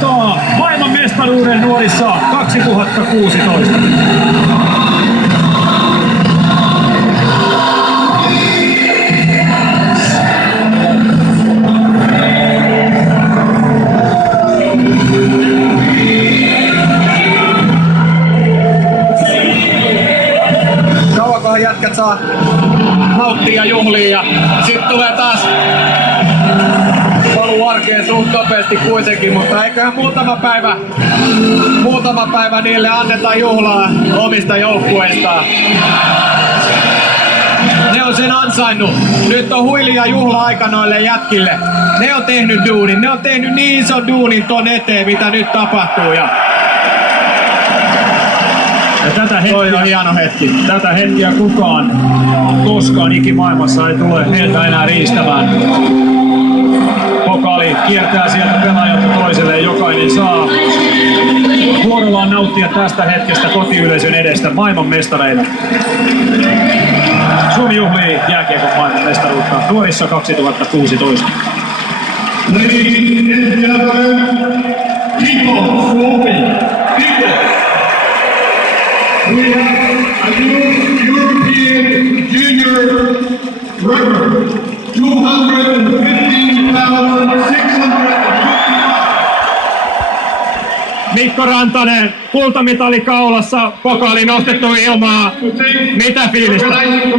voittaa maailmanmestaruuden nuorissa 2016. Kauankohan jätkät saa nauttia ja juhlia ja sit tulee taas paluu arkeen suht nopeasti kuitenkin, mutta eiköhän muutama päivä niille anneta juhlaa omista joukkueistaan. Ne on sen ansainnut. Nyt on huilia juhla-aika noille jätkille. Ne on tehnyt duunin. Ne on tehnyt niin ison duunin ton eteen, mitä nyt tapahtuu. Ja toi on hieno hetki. Tätä hetkiä kukaan koskaan ikimaailmassa ei tule heiltä enää riistämään. Pokaali kiertää sieltä pelaajalta toiselle ja jokainen saa vuorollaan nauttia tästä hetkestä kotiyleisön edestä maailmanmestareina. Suomi juhlii jääkiekon maailmanmestaruutta nuorissa 2016. Ladies and gentlemen, people, Suomi, people. We have a new European junior record, 215,655. Mikko Rantanen, kultamitali kaulassa, pokaali nostettu ilmaa. Mitä fiilistä?